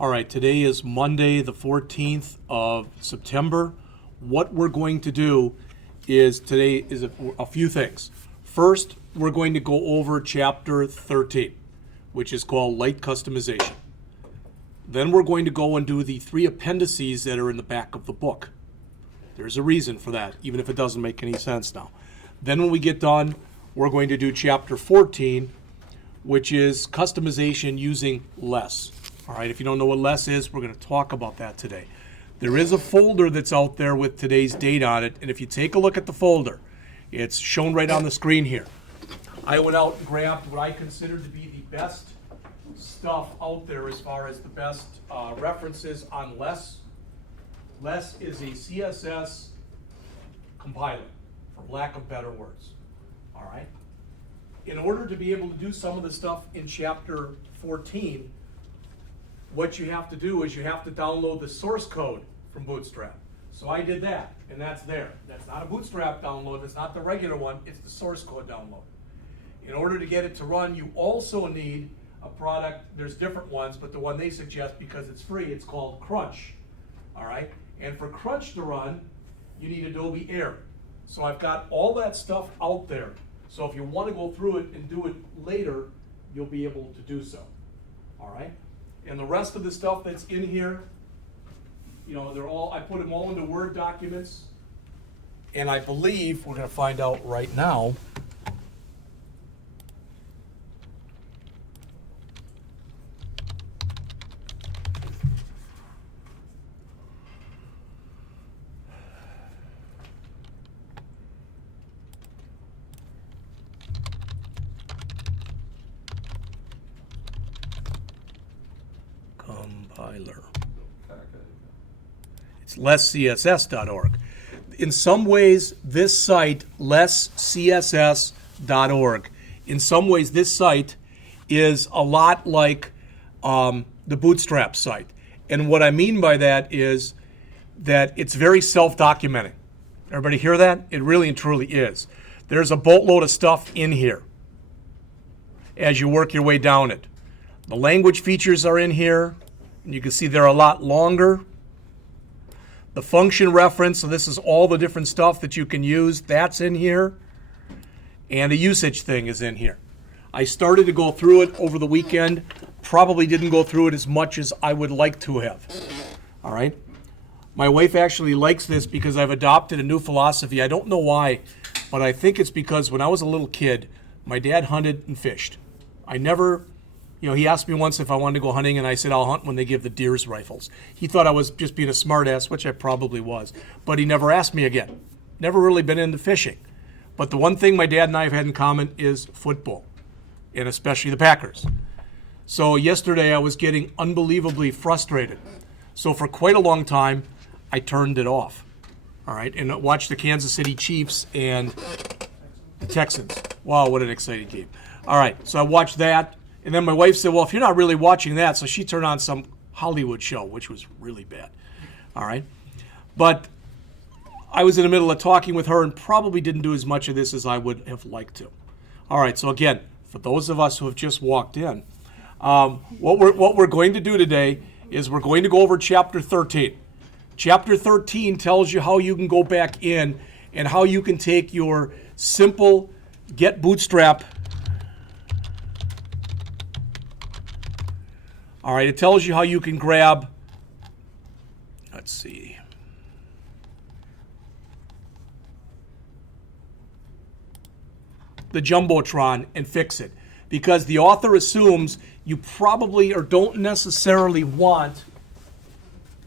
All right, today is Monday, the 14th of September. What we're going to do is today is a few things. First, we're going to go over Chapter 13, which is called Light Customization. Then we're going to go and do the 3 appendices that are in the back of the book. There's a reason for that, even if it doesn't make any sense now. Then when we get done, we're going to do Chapter 14, which is customization using less. All right, if you don't know what less is, we're going to talk about that today. There is a folder that's out there with today's date on it, and if you take a look at the folder, it's shown right on the screen here. I went out and grabbed what I consider to be the best stuff out there as far as the best references on less. Less is a CSS compiler, for lack of better words. All right. In order to be able to do some of the stuff in Chapter 14, what you have to do is you have to download the source code from Bootstrap. So I did that, and that's there. That's not a Bootstrap download. It's not the regular one. It's the source code download. In order to get it to run, you also need a product. There's different ones, but the one they suggest, because it's free, it's called Crunch. All right? And for Crunch to run, you need Adobe Air. So I've got all that stuff out there. So if you want to go through it and do it later, you'll be able to do so. All right? And the rest of the stuff that's in here, you know, I put them all into Word documents. And I believe we're going to find out right now. Compiler. It's lesscss.org. In some ways, this site, lesscss.org, in some ways, this site is a lot like the Bootstrap site. And what I mean by that is that it's very self-documenting. Everybody hear that? It really and truly is. There's a boatload of stuff in here as you work your way down it. The language features are in here. And you can see they're a lot longer. The function reference, so this is all the different stuff that you can use, that's in here. And a usage thing is in here. I started to go through it over the weekend. Probably didn't go through it as much as I would like to have. All right? My wife actually likes this because I've adopted a new philosophy. I don't know why, but I think it's because when I was a little kid, my dad hunted and fished. I never... You know, he asked me once if I wanted to go hunting, and I said, I'll hunt when they give the deer's rifles. He thought I was just being a smartass, which I probably was. But he never asked me again. Never really been into fishing. But the one thing my dad and I have had in common is football, and especially the Packers. So yesterday I was getting unbelievably frustrated. So for quite a long time, I turned it off. All right, and watched the Kansas City Chiefs and the Texans. Wow, what an exciting game. All right, so I watched that. And then my wife said, well, if you're not really watching that, so she turned on some Hollywood show, which was really bad. All right. But I was in the middle of talking with her and probably didn't do as much of this as I would have liked to. All right. So again, for those of us who have just walked in, what we're going to do today is we're going to go over Chapter 13. Chapter 13 tells you how you can go back in and how you can take your simple get Bootstrap. All right, it tells you how you can grab, let's see, the Jumbotron and fix it. Because the author assumes you probably or don't necessarily want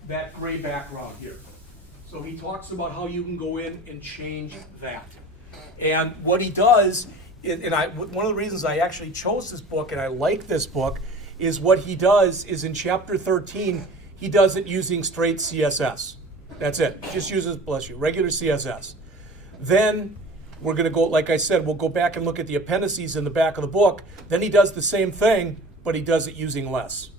that gray background here. So he talks about how you can go in and change that. And what he does, one of the reasons I actually chose this book and I like this book, is what he does is in Chapter 13, he does it using straight CSS. That's it. He just uses, bless you, regular CSS. Then we're going to go, like I said, we'll go back and look at the appendices in the back of the book. Then he does the same thing, but he does it using less.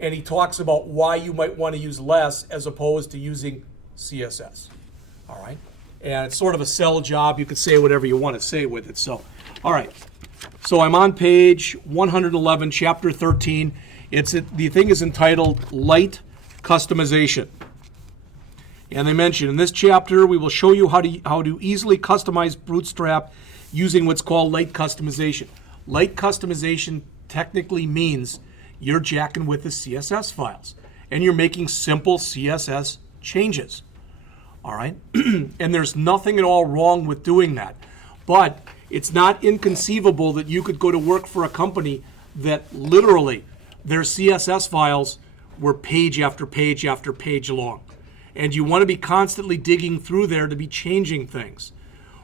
And he talks about why you might want to use less as opposed to using CSS. All right? And it's sort of a sell job. You can say whatever you want to say with it. So, all right. So I'm on page 111, Chapter 13. The thing is entitled Light Customization. And they mention in this chapter, we will show you how to easily customize Bootstrap using what's called light customization. Light customization technically means you're jacking with the CSS files and you're making simple CSS changes. All right? And there's nothing at all wrong with doing that. But it's not inconceivable that you could go to work for a company that literally their CSS files were page after page after page long. And you want to be constantly digging through there to be changing things.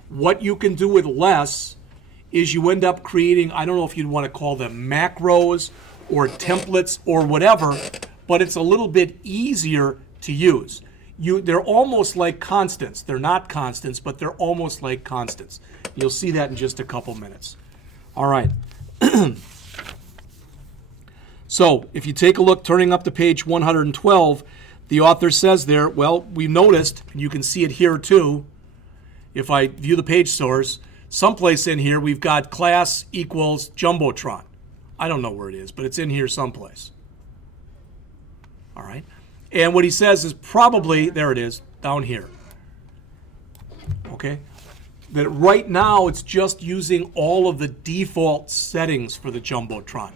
What you can do with less is you end up creating, I don't know if you'd want to call them macros or templates or whatever, but it's a little bit easier to use. They're almost like constants. They're not constants, but they're almost like constants. You'll see that in just a couple minutes. All right. So if you take a look, turning up to page 112, the author says there, well, we noticed, and you can see it here too, if I view the page source, someplace in here we've got class equals Jumbotron. I don't know where it is, but it's in here someplace. All right. And what he says is probably, there it is, down here. Okay? That right now it's just using all of the default settings for the Jumbotron.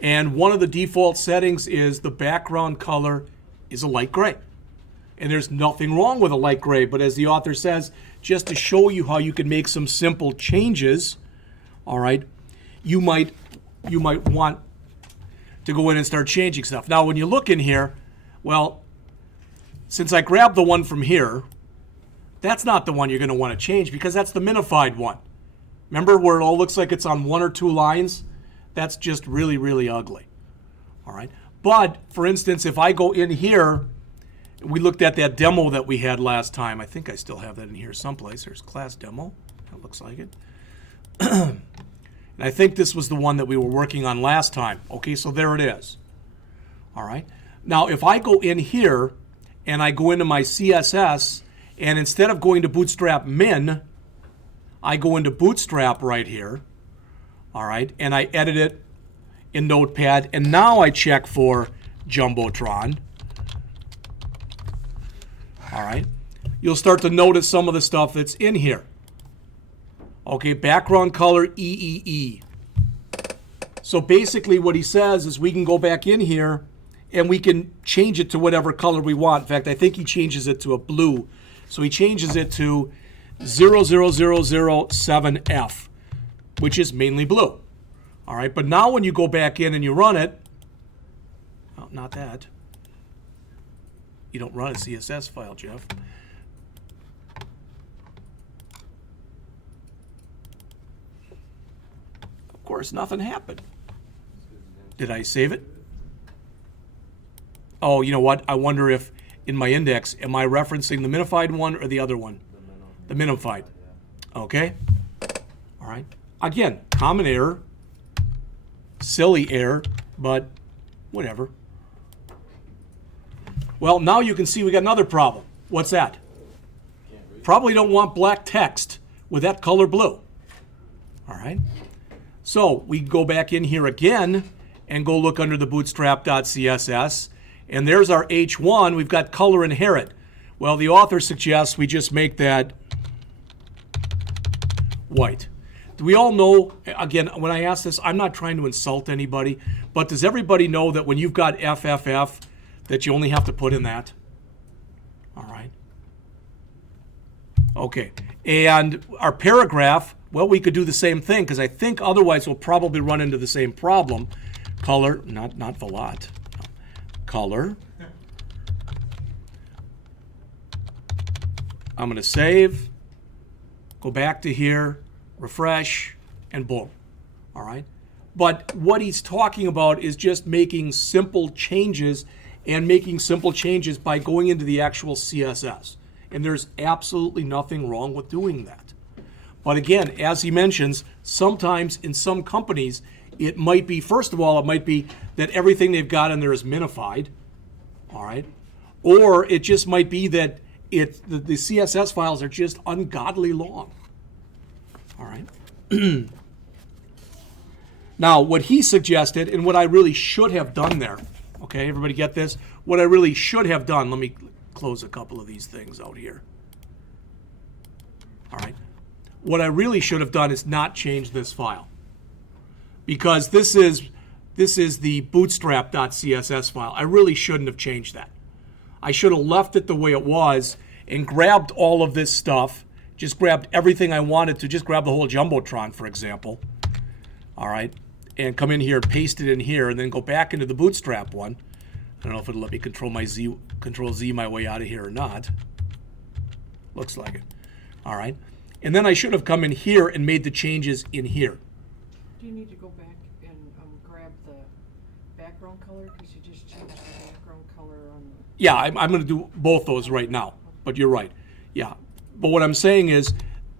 And one of the default settings is the background color is a light gray. And there's nothing wrong with a light gray, but as the author says, just to show you how you can make some simple changes, all right, you might want to go in and start changing stuff. Now, when you look in here, well, since I grabbed the one from here, that's not the one you're going to want to change because that's the minified one. Remember where it all looks like it's on one or two lines? That's just really, really ugly. All right. But, for instance, if I go in here, we looked at that demo that we had last time. I think I still have that in here someplace. There's class demo. That looks like it. And I think this was the one that we were working on last time. Okay, so there it is. All right. Now, if I go in here and I go into my CSS, and instead of going to Bootstrap Min, I go into Bootstrap right here. All right, and I edit it in Notepad, and now I check for Jumbotron. All right, you'll start to notice some of the stuff that's in here. Okay, background color EEE. So basically what he says is we can go back in here and we can change it to whatever color we want. In fact, I think he changes it to a blue. So he changes it to 00007F, which is mainly blue. All right, but now when you go back in and you run it, well, not that. You don't run a CSS file, Jeff. Of course, nothing happened. Did I save it? Oh, you know what? I wonder if in my index, am I referencing the minified one or the other one? The minified. Okay. All right. Again, common error. Silly error, but whatever. Well, now you can see we got another problem. What's that? Probably don't want black text with that color blue. All right. So we go back in here again and go look under the bootstrap.css. And there's our H1. We've got color inherit. Well, the author suggests we just make that white. Do we all know, again, when I ask this, I'm not trying to insult anybody, but does everybody know that when you've got FFF, that you only have to put in that? All right. Okay. And our paragraph, well, we could do the same thing, because I think otherwise we'll probably run into the same problem. Color, not Velat. Color. I'm going to save, go back to here, refresh, and boom. All right. But what he's talking about is just making simple changes and making simple changes by going into the actual CSS. And there's absolutely nothing wrong with doing that. But again, as he mentions, sometimes in some companies, it might be, first of all, it might be that everything they've got in there is minified. All right. Or it just might be that the CSS files are just ungodly long. All right. Now, what he suggested, and what I really should have done there, okay, everybody get this? What I really should have done, let me close a couple of these things out here. All right. What I really should have done is not change this file, because this is the bootstrap.css file. I really shouldn't have changed that. I should have left it the way it was and grabbed all of this stuff, just grabbed everything I wanted to, just grab the whole Jumbotron, for example, all right, and come in here and paste it in here, and then go back into the Bootstrap one. I don't know if it'll let me Control Z my way out of here or not. Looks like it. All right. And then I should have come in here and made the changes in here. Do you need to go back and grab the background color? Because you just changed the background color on the... Yeah, I'm going to do both those right now. But you're right. Yeah. But what I'm saying is,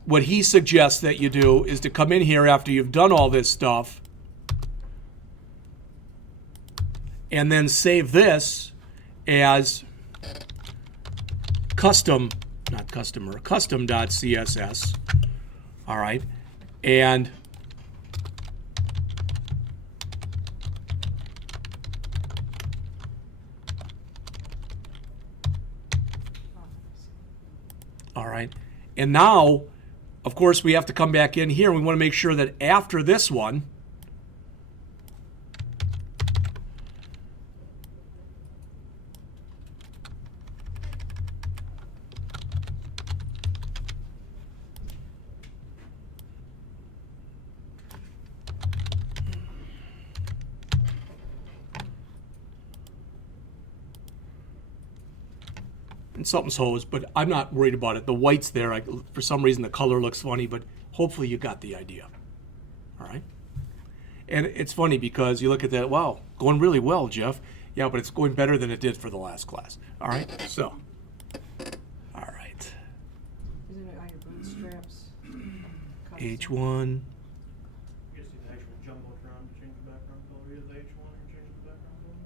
what he suggests that you do is to come in here after you've done all this stuff and then save this as custom.css. All right. And all right. And now, of course, we have to come back in here. We want to make sure that after this one, and something's hosed, but I'm not worried about it. The white's there. For some reason, the color looks funny, but hopefully you got the idea. All right? And it's funny because you look at that, wow, going really well, Jeff. Yeah, but it's going better than it did for the last class. All right? So, all right. Isn't it on your bootstraps? H1. You just need the actual Jumbotron to change the background color. Use the H1 and change the background color.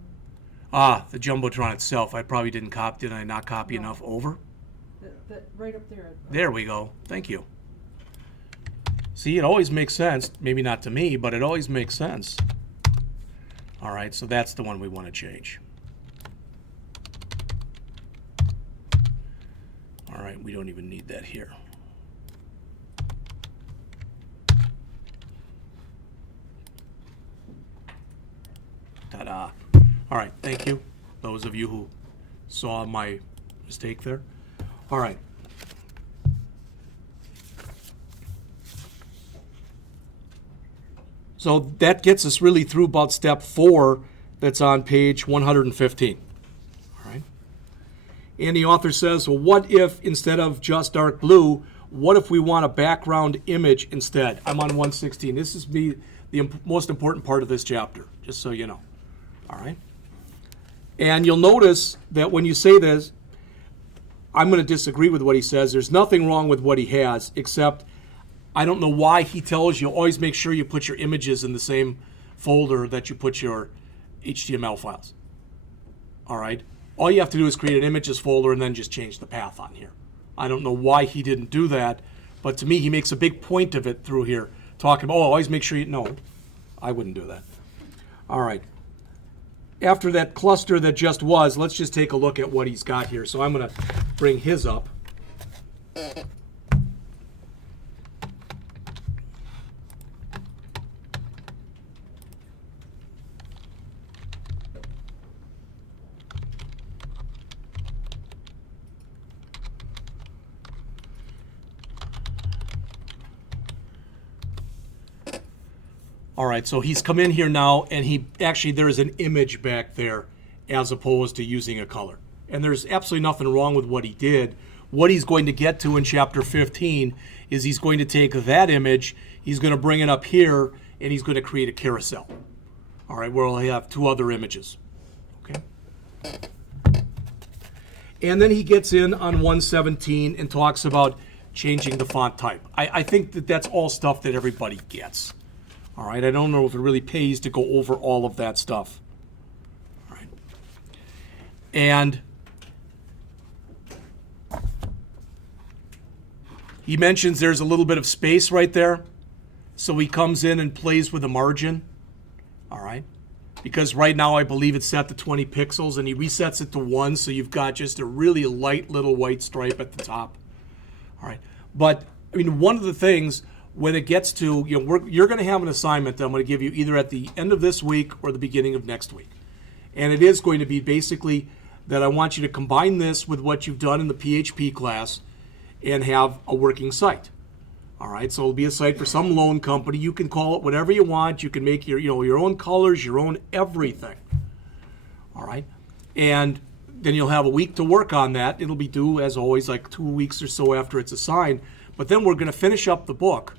Ah, the Jumbotron itself. I probably did I not copy enough over? Right up there. There we go. Thank you. See, it always makes sense. Maybe not to me, but it always makes sense. All right, so that's the one we want to change. All right, we don't even need that here. Ta-da. All right, thank you, those of you who saw my mistake there. All right. So that gets us really through about step 4 that's on page 115. All right. And the author says, well, what if instead of just dark blue, what if we want a background image instead? I'm on 116. This is the most important part of this chapter, just so you know. All right. And you'll notice that when you say this, I'm going to disagree with what he says. There's nothing wrong with what he has, except I don't know why he tells you always make sure you put your images in the same folder that you put your HTML files. All right? All you have to do is create an images folder and then just change the path on here. I don't know why he didn't do that, but to me he makes a big point of it through here, talking about, oh, always make sure you, no, I wouldn't do that. All right. After that cluster that just was, let's just take a look at what he's got here. So I'm going to bring his up. All right, so he's come in here now, and there is an image back there as opposed to using a color. And there's absolutely nothing wrong with what he did. What he's going to get to in chapter 15 is he's going to take that image, he's going to bring it up here, and he's going to create a carousel. All right, where we'll have 2 other images. Okay. And then he gets in on 117 and talks about changing the font type. I think that that's all stuff that everybody gets. All right, I don't know if it really pays to go over all of that stuff. All right. And he mentions there's a little bit of space right there. So he comes in and plays with the margin. All right? Because right now I believe it's set to 20 pixels, and he resets it to 1, so you've got just a really light little white stripe at the top. All right? But, I mean, one of the things when it gets to, you're going to have an assignment that I'm going to give you either at the end of this week or the beginning of next week. And it is going to be basically that I want you to combine this with what you've done in the PHP class and have a working site. All right, so it'll be a site for some loan company. You can call it whatever you want. You can make your own colors, your own everything. All right, and then you'll have a week to work on that. It'll be due, as always, like 2 weeks or so after it's assigned. But then we're going to finish up the book.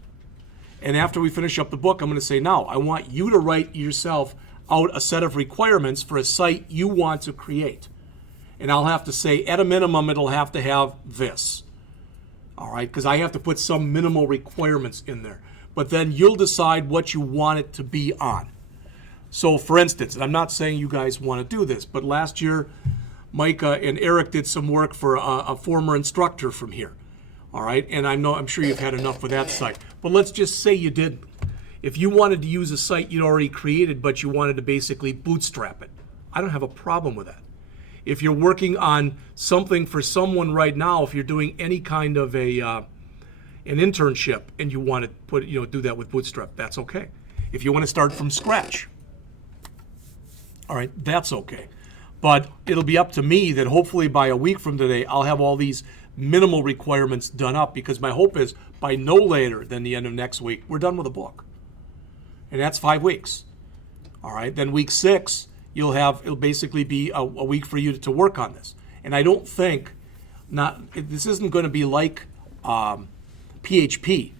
And after we finish up the book, I'm going to say, now, I want you to write yourself out a set of requirements for a site you want to create. And I'll have to say, at a minimum, it'll have to have this. All right, because I have to put some minimal requirements in there. But then you'll decide what you want it to be on. So, for instance, and I'm not saying you guys want to do this, but last year, Micah and Eric did some work for a former instructor from here. All right, and I'm sure you've had enough with that site. But let's just say you didn't. If you wanted to use a site you'd already created, but you wanted to basically bootstrap it, I don't have a problem with that. If you're working on something for someone right now, if you're doing any kind of an internship and you want to do that with Bootstrap, that's okay. If you want to start from scratch, all right, that's okay. But it'll be up to me that hopefully by a week from today, I'll have all these minimal requirements done up, because my hope is by no later than the end of next week, we're done with the book. And that's 5 weeks. All right, then week 6, it'll basically be a week for you to work on this. And I don't think, this isn't going to be like PHP.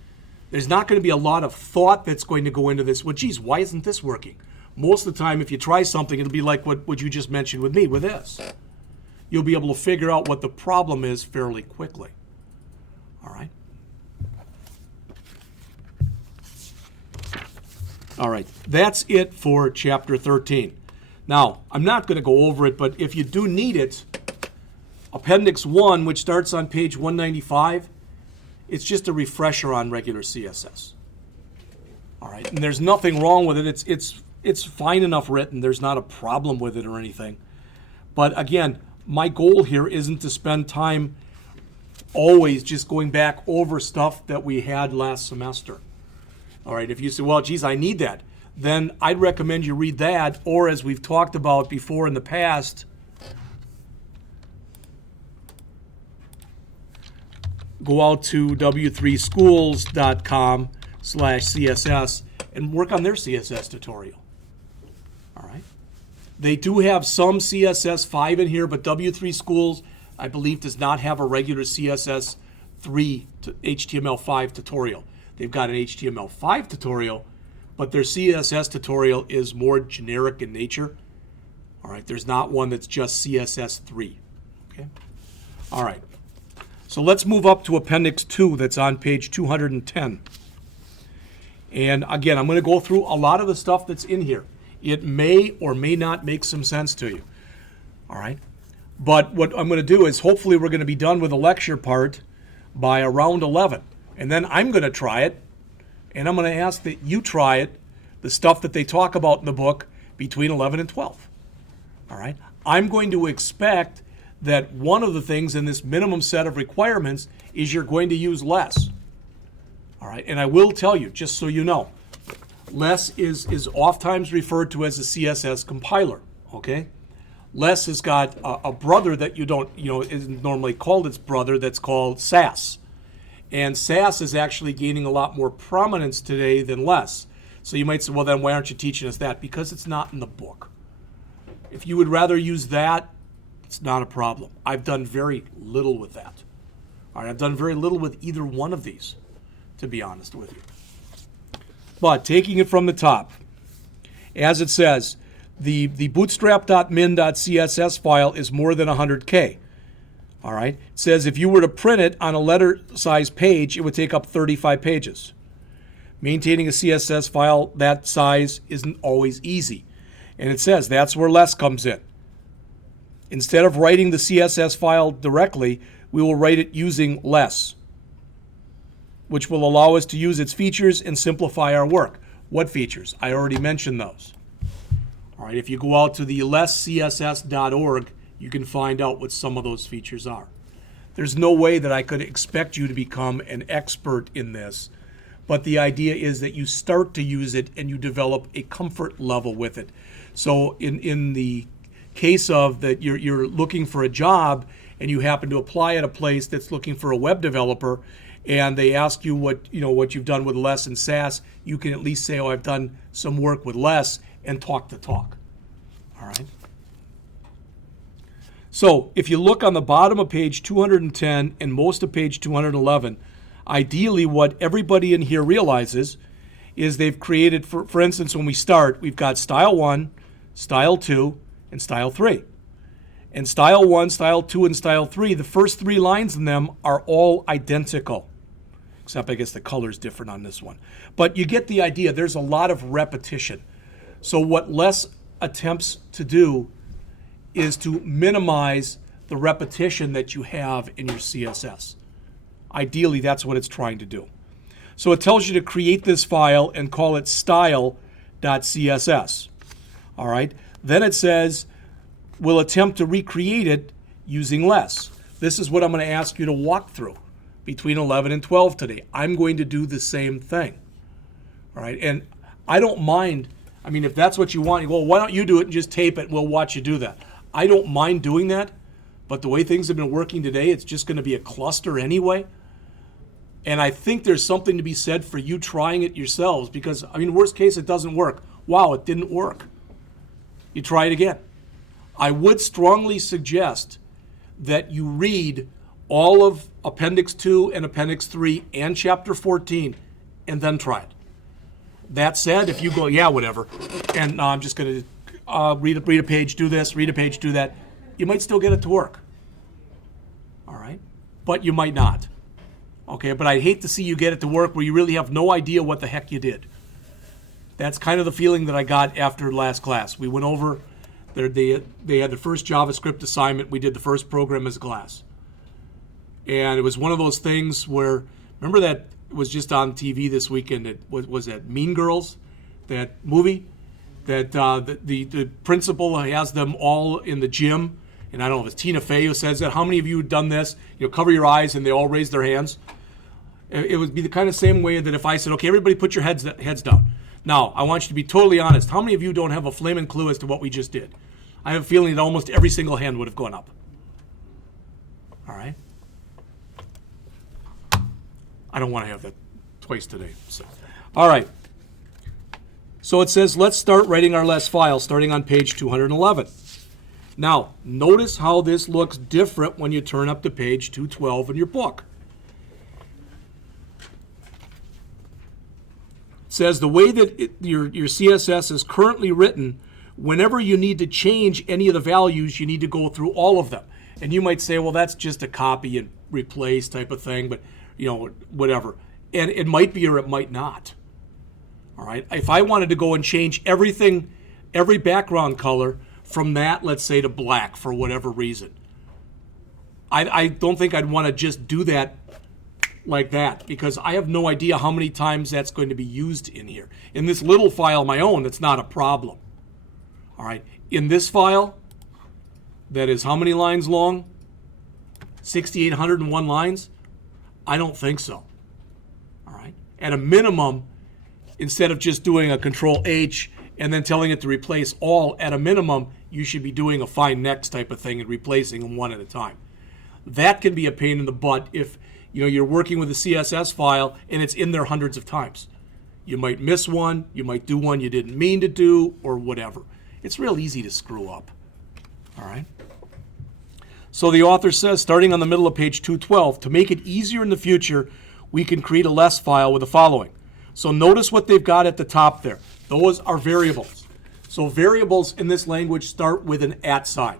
There's not going to be a lot of thought that's going to go into this. Well, geez, why isn't this working? Most of the time, if you try something, it'll be like what you just mentioned with me with this. You'll be able to figure out what the problem is fairly quickly. All right? All right, that's it for Chapter 13. Now, I'm not going to go over it, but if you do need it, Appendix 1, which starts on page 195, it's just a refresher on regular CSS. All right, and there's nothing wrong with it. It's fine enough written. There's not a problem with it or anything. But again, my goal here isn't to spend time always just going back over stuff that we had last semester. All right, if you say, well, geez, I need that, then I'd recommend you read that, or as we've talked about before in the past, go out to w3schools.com/CSS and work on their CSS tutorial. All right. They do have some CSS5 in here, but W3 Schools, I believe, does not have a regular CSS3 to HTML5 tutorial. They've got an HTML5 tutorial, but their CSS tutorial is more generic in nature. All right, there's not one that's just CSS3. Okay. All right. So let's move up to Appendix 2 that's on page 210. And again, I'm going to go through a lot of the stuff that's in here. It may or may not make some sense to you. All right. But what I'm going to do is hopefully we're going to be done with the lecture part by around 11. And then I'm going to try it, and I'm going to ask that you try it, the stuff that they talk about in the book, between 11 and 12. All right? I'm going to expect that one of the things in this minimum set of requirements is you're going to use less. All right? And I will tell you, just so you know, less is oftentimes referred to as a CSS compiler. Okay? Less has got a brother that isn't normally called its brother, that's called Sass. And Sass is actually gaining a lot more prominence today than Less. So you might say, well, then why aren't you teaching us that? Because it's not in the book. If you would rather use that, it's not a problem. I've done very little with that. All right, I've done very little with either one of these, to be honest with you. But taking it from the top, as it says, the bootstrap.min.css file is more than 100K. All right. It says if you were to print it on a letter size page, it would take up 35 pages. Maintaining a CSS file that size isn't always easy. And it says that's where less comes in. Instead of writing the CSS file directly, we will write it using less, which will allow us to use its features and simplify our work. What features? I already mentioned those. All right, if you go out to the lesscss.org, you can find out what some of those features are. There's no way that I could expect you to become an expert in this, but the idea is that you start to use it and you develop a comfort level with it. So in the case of that you're looking for a job and you happen to apply at a place that's looking for a web developer, and they ask you what you've done with Less and Sass, you can at least say, oh, I've done some work with Less, and talk the talk. All right. So if you look on the bottom of page 210 and most of page 211, ideally what everybody in here realizes is they've created, for instance, when we start, we've got style 1, style 2, and style 3. And style 1, style 2, and style 3, the first 3 lines in them are all identical. Except I guess the color's different on this one. But you get the idea. There's a lot of repetition. So what Less attempts to do is to minimize the repetition that you have in your CSS. Ideally, that's what it's trying to do. So it tells you to create this file and call it style.css. All right. Then it says we'll attempt to recreate it using Less. This is what I'm going to ask you to walk through between 11 and 12 today. I'm going to do the same thing. All right. And I don't mind. I mean, if that's what you want, well, why don't you do it and just tape it and we'll watch you do that. I don't mind doing that, but the way things have been working today, it's just going to be a cluster anyway. And I think there's something to be said for you trying it yourselves because, I mean, worst case, it doesn't work. Wow, it didn't work. You try it again. I would strongly suggest that you read all of Appendix 2 and Appendix 3 and Chapter 14 and then try it. That said, if you go, yeah, whatever, and I'm just going to read a page, do this, read a page, do that, you might still get it to work. All right? But you might not. Okay, but I'd hate to see you get it to work where you really have no idea what the heck you did. That's kind of the feeling that I got after last class. We went over, they had the first JavaScript assignment. We did the first program as a class. And it was one of those things where, remember that it was just on TV this weekend, was that Mean Girls, that movie? That the principal has them all in the gym, and I don't know if it's Tina Fey who says that. How many of you have done this? Cover your eyes, and they all raise their hands. It would be the kind of same way that if I said, okay, everybody put your heads down. Now, I want you to be totally honest. How many of you don't have a flaming clue as to what we just did? I have a feeling that almost every single hand would have gone up. All right? I don't want to have that twice today. So, all right. So it says, let's start writing our Less file, starting on page 211. Now, notice how this looks different when you turn up to page 212 in your book. It says the way that your CSS is currently written, whenever you need to change any of the values, you need to go through all of them. And you might say, well, that's just a copy and replace type of thing, but whatever. And it might be or it might not. All right. If I wanted to go and change everything, every background color from that, let's say, to black for whatever reason, I don't think I'd want to just do that like that because I have no idea how many times that's going to be used in here. In this little file, my own, that's not a problem. All right. In this file, that is how many lines long? 6,801 lines? I don't think so. All right. At a minimum, instead of just doing a Control-H and then telling it to replace all, at a minimum, you should be doing a find next type of thing and replacing them one at a time. That can be a pain in the butt if you're working with a CSS file and it's in there hundreds of times. You might miss one, you might do one you didn't mean to do, or whatever. It's real easy to screw up. All right. So the author says, starting on the middle of page 212, to make it easier in the future, we can create a Less file with the following. So notice what they've got at the top there. Those are variables. So variables in this language start with an @ sign.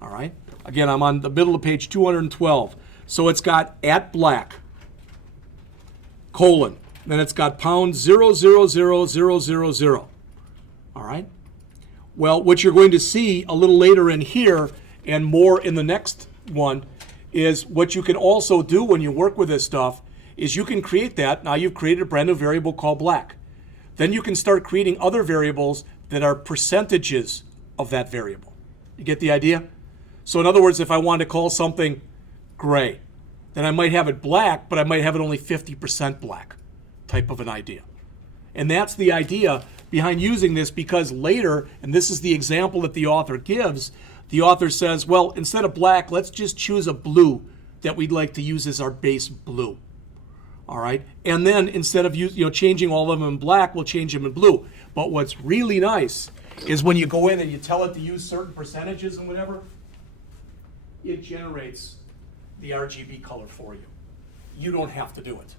All right. Again, I'm on the middle of page 212. So it's got @black, colon. Then it's got £0000000. All right. Well, what you're going to see a little later in here and more in the next one is what you can also do when you work with this stuff is you can create that. Now you've created a brand new variable called black. Then you can start creating other variables that are percentages of that variable. You get the idea? So in other words, if I want to call something gray, then I might have it black, but I might have it only 50% black type of an idea. And that's the idea behind using this, because later, and this is the example that the author gives, the author says, well, instead of black, let's just choose a blue that we'd like to use as our base blue. All right? And then instead of changing all of them in black, we'll change them in blue. But what's really nice is when you go in and you tell it to use certain percentages and whatever, it generates the RGB color for you. You don't have to do it.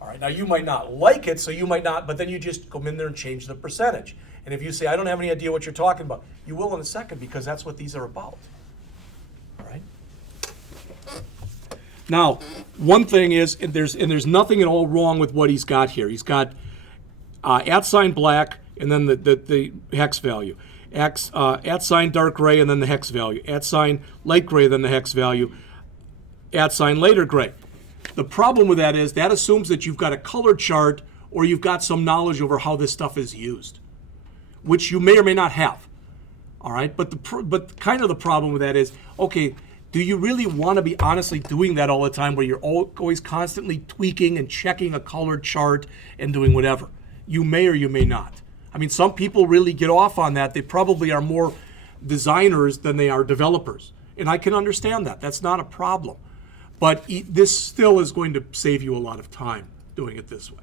All right, now you might not like it, so you might not, but then you just come in there and change the percentage. And if you say, I don't have any idea what you're talking about, you will in a second, because that's what these are about. All right? Now, one thing is, and there's nothing at all wrong with what he's got here. He's got @ black, and then the hex value. @ dark gray, and then the hex value. @ light gray, then the hex value. @ later gray. The problem with that is that assumes that you've got a color chart or you've got some knowledge over how this stuff is used, which you may or may not have. All right, but kind of the problem with that is, okay, do you really want to be honestly doing that all the time, where you're always constantly tweaking and checking a color chart and doing whatever? You may or you may not. I mean, some people really get off on that. They probably are more designers than they are developers. And I can understand that. That's not a problem. But this still is going to save you a lot of time doing it this way.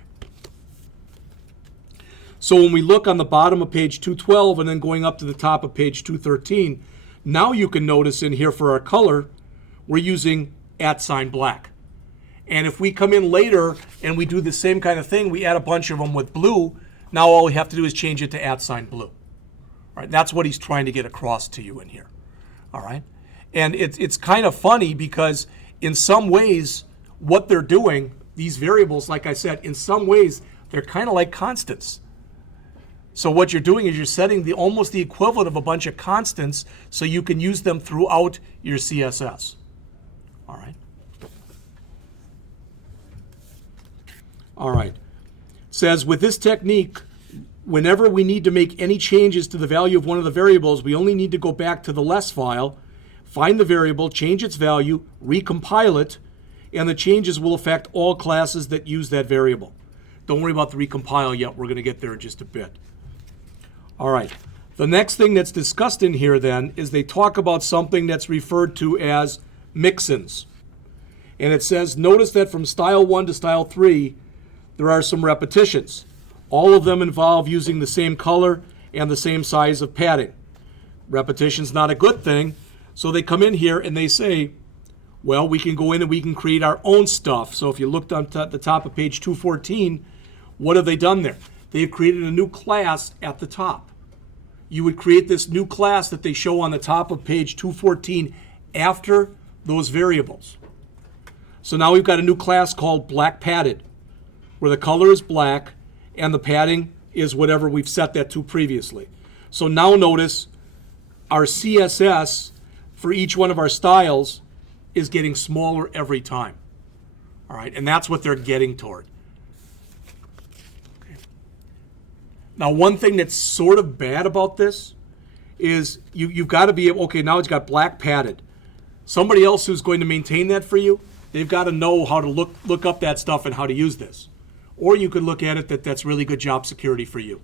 So when we look on the bottom of page 212 and then going up to the top of page 213, now you can notice in here for our color, we're using @ black. And if we come in later and we do the same kind of thing, we add a bunch of them with blue, now all we have to do is change it to @ blue. All right, that's what he's trying to get across to you in here. All right, and it's kind of funny because in some ways, what they're doing, these variables, like I said, in some ways, they're kind of like constants. So what you're doing is you're setting almost the equivalent of a bunch of constants so you can use them throughout your CSS. All right. All right. It says, with this technique, whenever we need to make any changes to the value of one of the variables, we only need to go back to the less file, find the variable, change its value, recompile it, and the changes will affect all classes that use that variable. Don't worry about the recompile yet. We're going to get there in just a bit. All right. The next thing that's discussed in here then is they talk about something that's referred to as Mixins. And it says, notice that from style 1 to style 3, there are some repetitions. All of them involve using the same color and the same size of padding. Repetition's not a good thing. So they come in here and they say, well, we can go in and we can create our own stuff. So if you looked on the top of page 214, what have they done there? They've created a new class at the top. You would create this new class that they show on the top of page 214 after those variables. So now we've got a new class called black padded, where the color is black and the padding is whatever we've set that to previously. So now notice our CSS for each one of our styles is getting smaller every time. All right, and that's what they're getting toward. Okay. Now, one thing that's sort of bad about this is you've got to be able, okay, now it's got black padded. Somebody else who's going to maintain that for you, they've got to know how to look up that stuff and how to use this. Or you could look at it that's really good job security for you.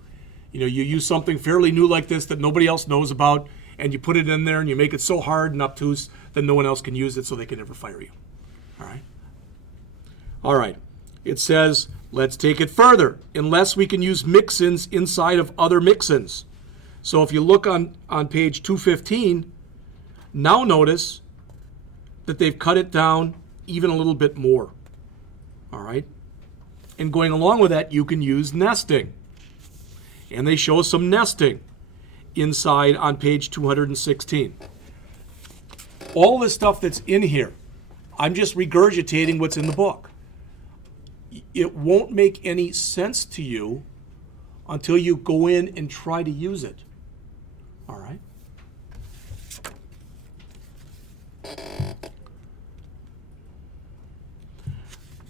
You know, you use something fairly new like this that nobody else knows about, and you put it in there and you make it so hard and obtuse that no one else can use it, so they can never fire you. All right? All right. It says, let's take it further. Unless we can use mixins inside of other mixins. So if you look on page 215, now notice that they've cut it down even a little bit more. All right? And going along with that, you can use nesting. And they show some nesting inside on page 216. All this stuff that's in here, I'm just regurgitating what's in the book. It won't make any sense to you until you go in and try to use it. All right?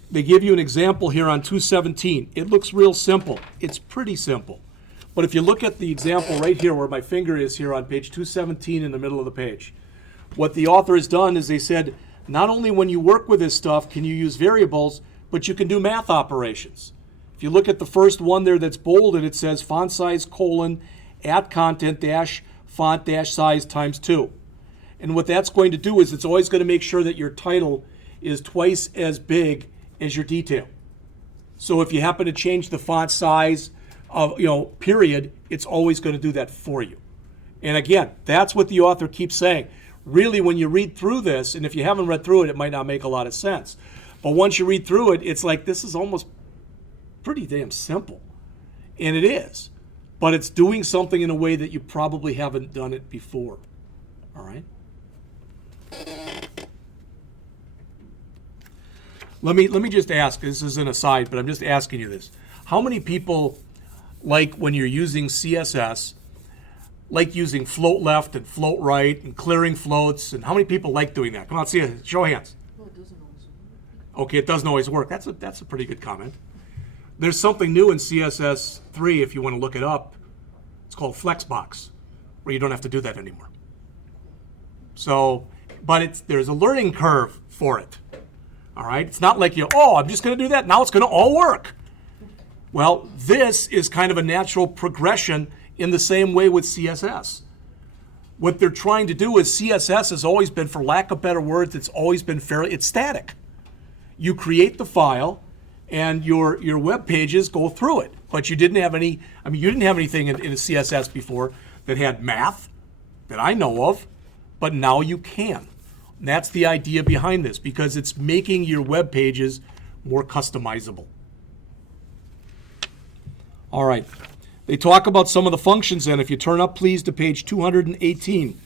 They give you an example here on 217. It looks real simple. It's pretty simple. But if you look at the example right here where my finger is here on page 217 in the middle of the page, what the author has done is they said, not only when you work with this stuff can you use variables, but you can do math operations. If you look at the first one there that's bolded, it says font size colon at content dash font dash size times 2. And what that's going to do is it's always going to make sure that your title is twice as big as your detail. So if you happen to change the font size of, period, it's always going to do that for you. And again, that's what the author keeps saying. Really, when you read through this, and if you haven't read through it, it might not make a lot of sense. But once you read through it, it's like this is almost pretty damn simple. And it is. But it's doing something in a way that you probably haven't done it before. All right? Let me just ask, this is an aside, but I'm just asking you this. How many people, like when you're using CSS, like using float left and float right and clearing floats, and how many people like doing that? Come on, show of hands. Well, it doesn't always work. Okay, it doesn't always work. That's a pretty good comment. There's something new in CSS3 if you want to look it up. It's called Flexbox, where you don't have to do that anymore. So, but there's a learning curve for it. All right, it's not like I'm just going to do that. Now it's going to all work. Well, this is kind of a natural progression in the same way with CSS. What they're trying to do is CSS has always been, for lack of better words, it's always been it's static. You create the file and your web pages go through it. But you didn't have you didn't have anything in a CSS before that had math that I know of, but now you can. And that's the idea behind this, because it's making your web pages more customizable. All right. They talk about some of the functions, and if you turn up, please, to page 218.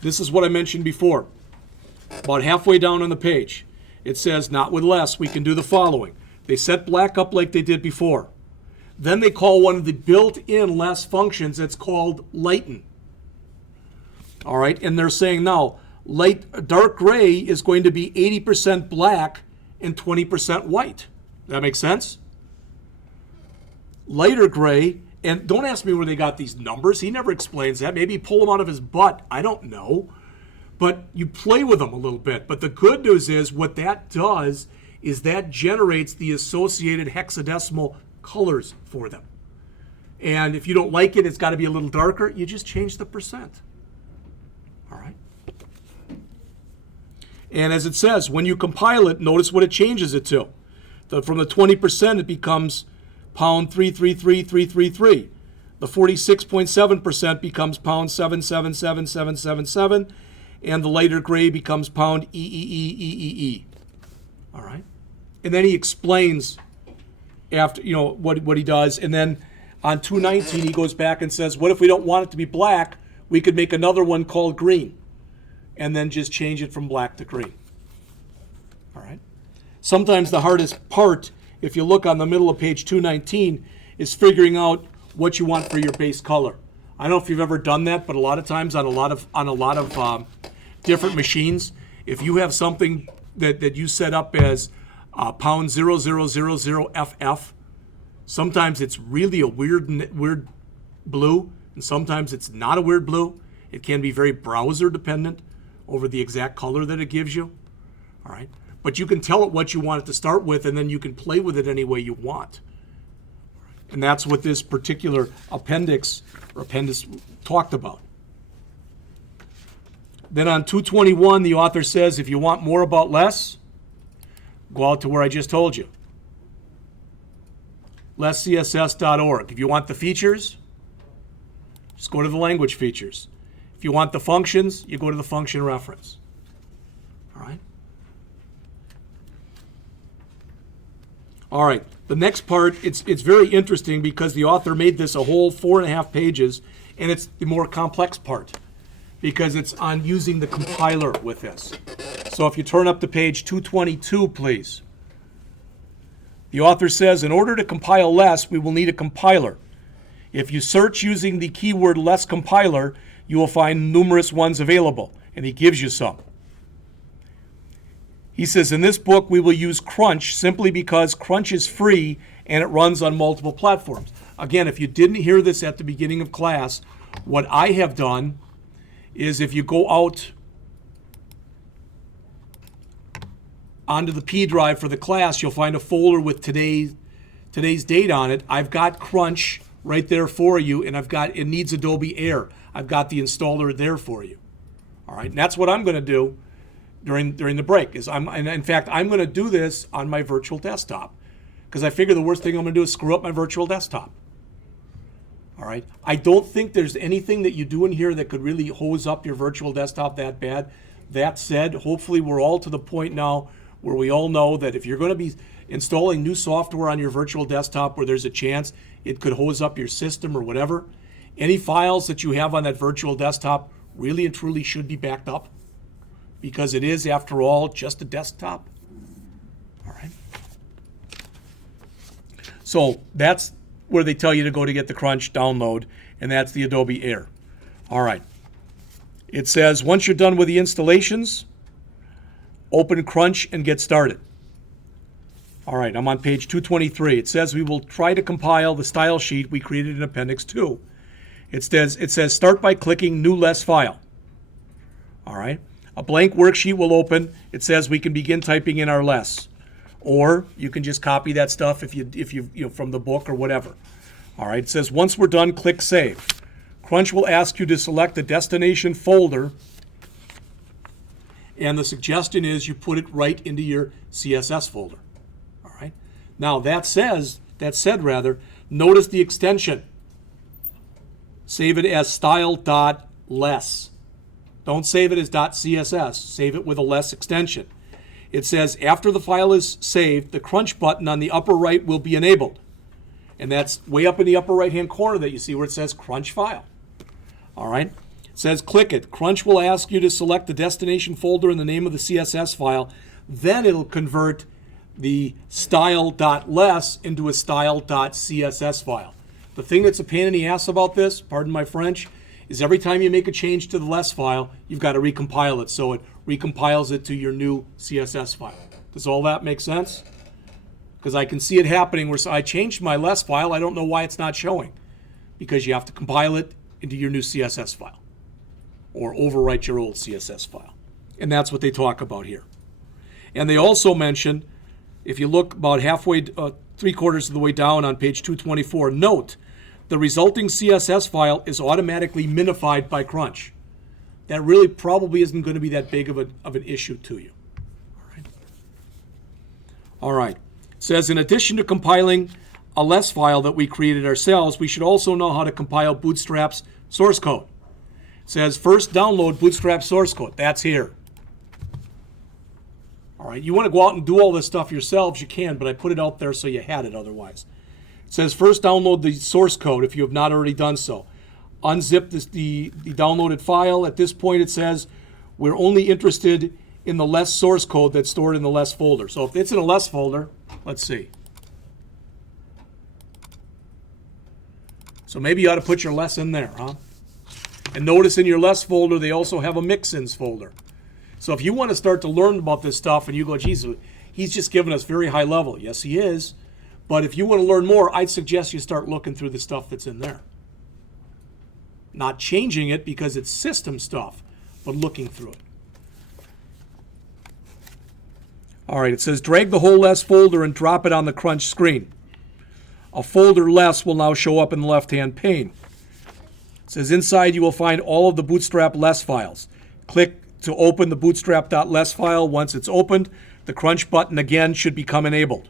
This is what I mentioned before. About halfway down on the page, it says, not with less, we can do the following. They set black up like they did before. Then they call one of the built-in less functions that's called lighten. All right, and they're saying now, dark gray is going to be 80% black and 20% white. Does that make sense? Lighter gray, and don't ask me where they got these numbers. He never explains that. Maybe he pulled them out of his butt. I don't know. But you play with them a little bit. But the good news is what that does is that generates the associated hexadecimal colors for them. And if you don't like it, it's got to be a little darker, you just change the percent. All right? And as it says, when you compile it, notice what it changes it to. From the 20%, it becomes pound 333333. The 46.7% becomes pound 777777, and the lighter gray becomes pound EEE. All right? And then he explains after, what he does, and then on 219 he goes back and says, what if we don't want it to be black? We could make another one called green, and then just change it from black to green. All right? Sometimes the hardest part, if you look on the middle of page 219, is figuring out what you want for your base color. I don't know if you've ever done that, but a lot of times on a lot of different machines, if you have something that you set up as pound 0000FF, sometimes it's really a weird blue, and sometimes it's not a weird blue. It can be very browser dependent over the exact color that it gives you. All right, but you can tell it what you want it to start with, and then you can play with it any way you want. And that's what this particular appendix talked about. Then on 221, the author says, if you want more about less, go out to where I just told you. lesscss.org. If you want the features, just go to the language features. If you want the functions, you go to the function reference. All right? All right, the next part, it's very interesting because the author made this a whole 4.5 pages, and it's the more complex part because it's on using the compiler with this. So if you turn up to page 222, please. The author says, in order to compile less, we will need a compiler. If you search using the keyword less compiler, you will find numerous ones available, and he gives you some. He says, in this book, we will use Crunch simply because Crunch is free and it runs on multiple platforms. Again, if you didn't hear this at the beginning of class, what I have done is if you go out onto the P drive for the class, you'll find a folder with today's date on it. I've got Crunch right there for you, and it needs Adobe Air. I've got the installer there for you. All right, and that's what I'm going to do during the break. And in fact, I'm going to do this on my virtual desktop because I figure the worst thing I'm going to do is screw up my virtual desktop. All right, I don't think there's anything that you do in here that could really hose up your virtual desktop that bad. That said, hopefully we're all to the point now where we all know that if you're going to be installing new software on your virtual desktop where there's a chance it could hose up your system or whatever, any files that you have on that virtual desktop really and truly should be backed up because it is, after all, just a desktop. All right. So that's where they tell you to go to get the Crunch download, and that's the Adobe Air. All right. It says once you're done with the installations, open Crunch and get started. All right, I'm on page 223. It says we will try to compile the style sheet we created in Appendix 2. It says start by clicking New Less File. All right. A blank worksheet will open. It says we can begin typing in our less. Or you can just copy that stuff if you from the book or whatever. All right. It says once we're done, click Save. Crunch will ask you to select the destination folder, and the suggestion is you put it right into your CSS folder. All right. Now that said, notice the extension. Save it as style.less. Don't save it as .css. Save it with a less extension. It says after the file is saved, the Crunch button on the upper right will be enabled. And that's way up in the upper right-hand corner that you see where it says Crunch File. All right. It says click it. Crunch will ask you to select the destination folder and the name of the CSS file. Then it'll convert the style.less into a style.css file. The thing that's a pain in the ass about this, pardon my French, is every time you make a change to the less file, you've got to recompile it. So it recompiles it to your new CSS file. Does all that make sense? Because I can see it happening where I changed my less file. I don't know why it's not showing. Because you have to compile it into your new CSS file. Or overwrite your old CSS file. And that's what they talk about here. And they also mention, if you look about halfway, 3/4 of the way down on page 224, note, the resulting CSS file is automatically minified by Crunch. That really probably isn't going to be that big of an issue to you. All right. It says, in addition to compiling a less file that we created ourselves, we should also know how to compile Bootstrap's source code. It says, first download Bootstrap source code. That's here. All right. You want to go out and do all this stuff yourselves, you can, but I put it out there so you had it otherwise. It says first download the source code if you have not already done so. Unzip the downloaded file. At this point it says we're only interested in the less source code that's stored in the less folder. So if it's in a less folder, let's see. So maybe you ought to put your less in there, huh? And notice in your less folder they also have a Mixins folder. So if you want to start to learn about this stuff and you go, geez, he's just giving us very high level. Yes, he is. But if you want to learn more, I'd suggest you start looking through the stuff that's in there. Not changing it because it's system stuff, but looking through it. All right, it says drag the whole less folder and drop it on the Crunch screen. A folder less will now show up in the left-hand pane. It says inside you will find all of the Bootstrap Less files. Click to open the bootstrap.less file. Once it's opened, the Crunch button again should become enabled.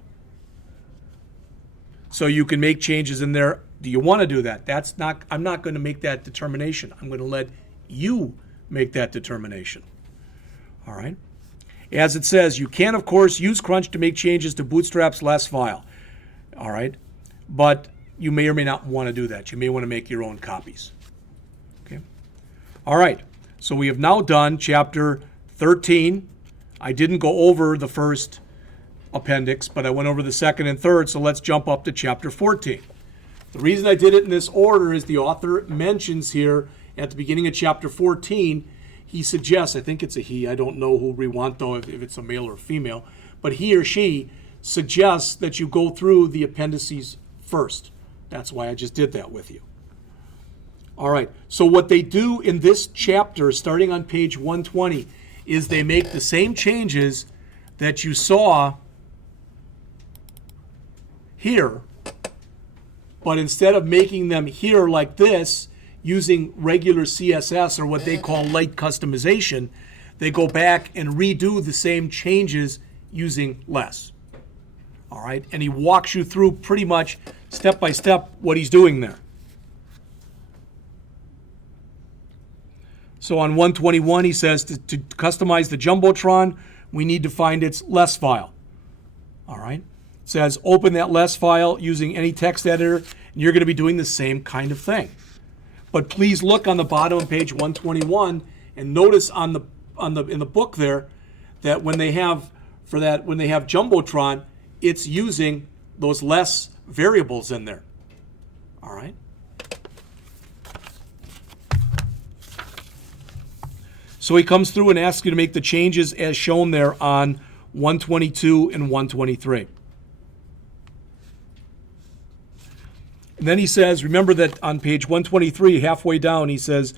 So you can make changes in there. Do you want to do that? I'm not going to make that determination. I'm going to let you make that determination. All right. As it says, you can, of course, use Crunch to make changes to Bootstrap's Less file. All right. But you may or may not want to do that. You may want to make your own copies. Okay. All right. So we have now done Chapter 13. I didn't go over the first appendix, but I went over the second and third, so let's jump up to Chapter 14. The reason I did it in this order is the author mentions here at the beginning of Chapter 14, he suggests, I think it's a he, I don't know who we want though, if it's a male or female, but he or she suggests that you go through the appendices first. That's why I just did that with you. All right, so what they do in this chapter, starting on page 120, is they make the same changes that you saw here, but instead of making them here like this, using regular CSS or what they call light customization, they go back and redo the same changes using less. All right, and he walks you through pretty much step by step what he's doing there. So on 121, he says to customize the Jumbotron, we need to find its less file. All right, it says open that less file using any text editor, and you're going to be doing the same kind of thing. But please look on the bottom of page 121 and notice in the book there that when they have Jumbotron, it's using those less variables in there. All right. So he comes through and asks you to make the changes as shown there on 122 and 123. And then he says, remember that on page 123, halfway down, he says,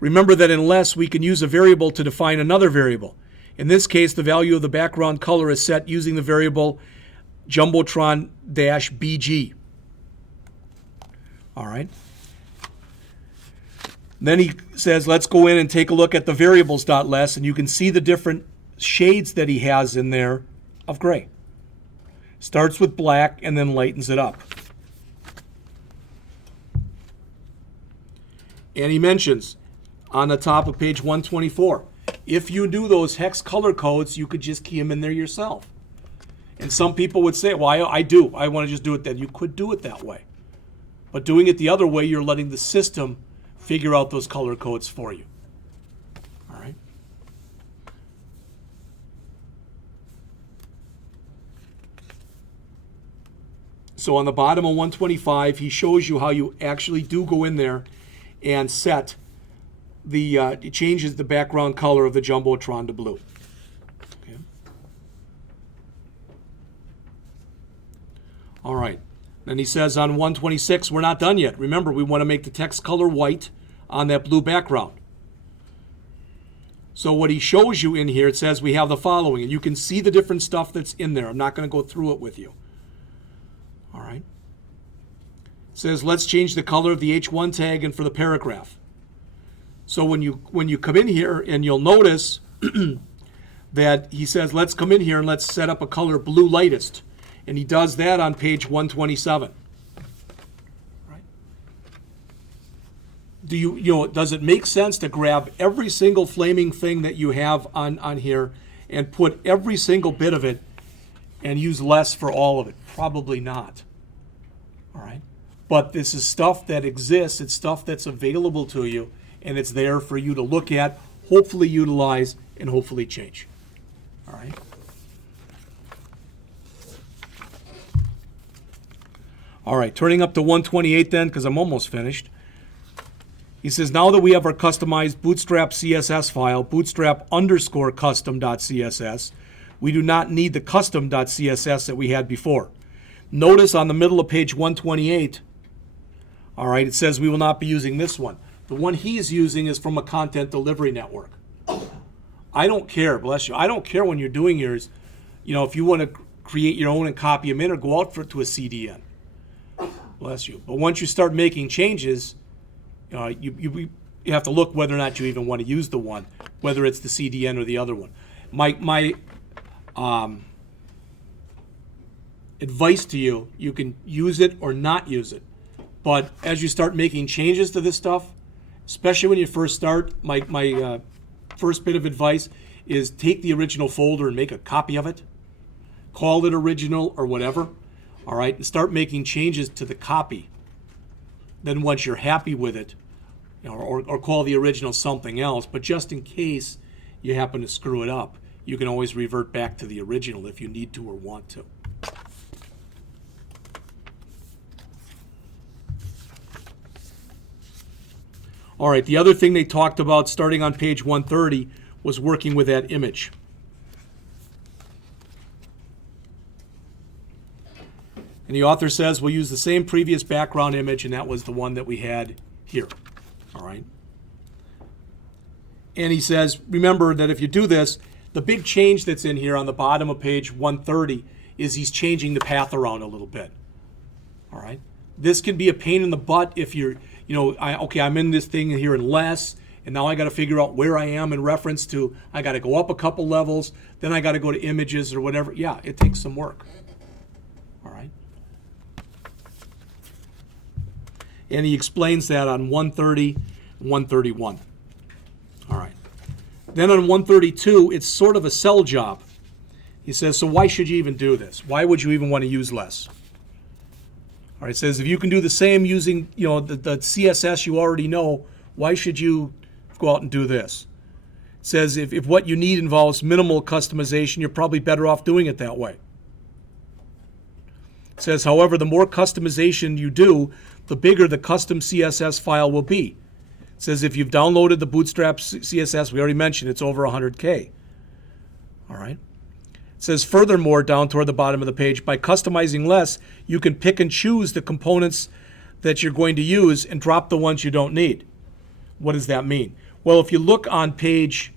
remember that unless we can use a variable to define another variable. In this case, the value of the background color is set using the variable Jumbotron-BG. All right. Then he says, let's go in and take a look at the variables.less, and you can see the different shades that he has in there of gray. Starts with black and then lightens it up. And he mentions on the top of page 124, if you do those hex color codes, you could just key them in there yourself. And some people would say, well, I want to just do it that. You could do it that way. But doing it the other way, you're letting the system figure out those color codes for you. All right. So on the bottom of 125, he shows you how you actually do go in there and set the, it changes the background color of the Jumbotron to blue. Okay. All right. Then he says on 126, we're not done yet. Remember, we want to make the text color white on that blue background. So what he shows you in here, it says we have the following, and you can see the different stuff that's in there. I'm not going to go through it with you. All right. It says let's change the color of the H1 tag and for the paragraph. So when you come in here, and you'll notice that he says let's come in here and let's set up a color blue lightest. And he does that on page 127. Right? Does it make sense to grab every single flaming thing that you have on here and put every single bit of it and use less for all of it? Probably not. All right? But this is stuff that exists. It's stuff that's available to you, and it's there for you to look at, hopefully utilize, and hopefully change. All right? All right, turning up to 128 then, because I'm almost finished. He says, now that we have our customized Bootstrap CSS file, bootstrap_custom.css, we do not need the custom.css that we had before. Notice on the middle of page 128, all right, it says we will not be using this one. The one he's using is from a content delivery network. I don't care, bless you. I don't care when you're doing yours. If you want to create your own and copy them in or go out to a CDN. Bless you. But once you start making changes, you have to look whether or not you even want to use the one, whether it's the CDN or the other one. My advice to you, you can use it or not use it. But as you start making changes to this stuff, especially when you first start, my first bit of advice is take the original folder and make a copy of it. Call it original or whatever. All right, and start making changes to the copy. Then once you're happy with it, or call the original something else, but just in case you happen to screw it up, you can always revert back to the original if you need to or want to. All right, the other thing they talked about starting on page 130 was working with that image. And the author says we'll use the same previous background image, and that was the one that we had here. All right. And he says, remember that if you do this, the big change that's in here on the bottom of page 130 is he's changing the path around a little bit. All right. This can be a pain in the butt if you're, I'm in this thing here in less, and now I got to figure out where I am in reference to, I got to go up a couple levels, then I got to go to images or whatever. Yeah, it takes some work. All right. And he explains that on 130 and 131. All right. Then on 132, it's sort of a sell job. He says, so why should you even do this? Why would you even want to use less? All right, it says if you can do the same using, the CSS you already know, why should you go out and do this? It says if what you need involves minimal customization, you're probably better off doing it that way. It says, however, the more customization you do, the bigger the custom CSS file will be. It says if you've downloaded the Bootstrap CSS, we already mentioned it's over 100K. All right. It says furthermore, down toward the bottom of the page, by customizing less, you can pick and choose the components that you're going to use and drop the ones you don't need. What does that mean? Well, if you look on page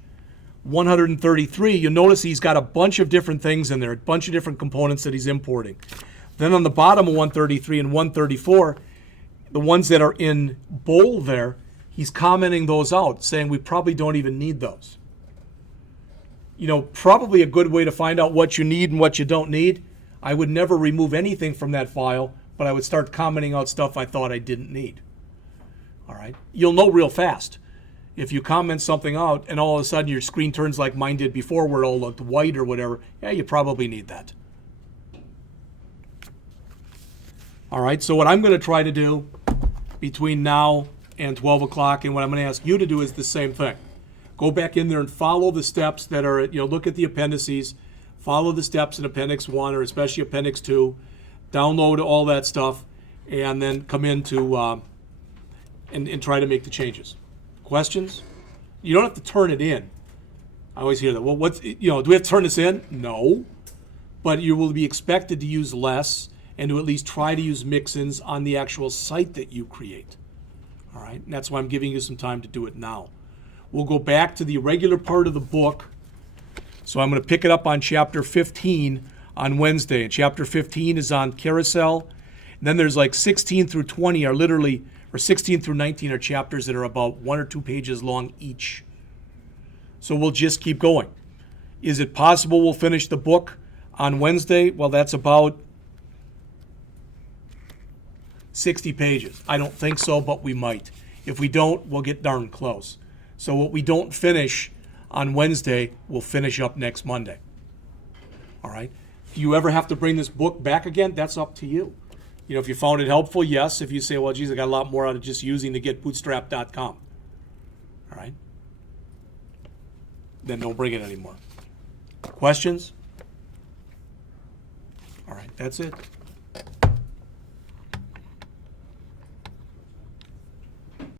133, you'll notice he's got a bunch of different things in there, a bunch of different components that he's importing. Then on the bottom of 133 and 134, the ones that are in bold there, he's commenting those out, saying we probably don't even need those. Probably a good way to find out what you need and what you don't need. I would never remove anything from that file, but I would start commenting out stuff I thought I didn't need. All right. You'll know real fast. If you comment something out and all of a sudden your screen turns like mine did before where it all looked white or whatever, yeah, you probably need that. All right. So what I'm going to try to do between now and 12 o'clock and what I'm going to ask you to do is the same thing. Go back in there and follow the steps that are, look at the appendices, follow the steps in Appendix 1 or especially Appendix 2, download all that stuff, and then come into and try to make the changes. Questions? You don't have to turn it in. I always hear that. Well, do we have to turn this in? No. But you will be expected to use less and to at least try to use Mixins on the actual site that you create. All right? And that's why I'm giving you some time to do it now. We'll go back to the regular part of the book. So I'm going to pick it up on Chapter 15 on Wednesday. And Chapter 15 is on carousel. And then there's like 16 through 20 are literally, or 16 through 19 are chapters that are about 1 or 2 pages long each. So we'll just keep going. Is it possible we'll finish the book on Wednesday? Well, that's about 60 pages. I don't think so, but we might. If we don't, we'll get darn close. So what we don't finish on Wednesday, we'll finish up next Monday. All right? Do you ever have to bring this book back again? That's up to you. If you found it helpful, yes. If you say, well, geez, I got a lot more out of just using the getbootstrap.com. All right? Then don't bring it anymore. Questions? All right, that's it.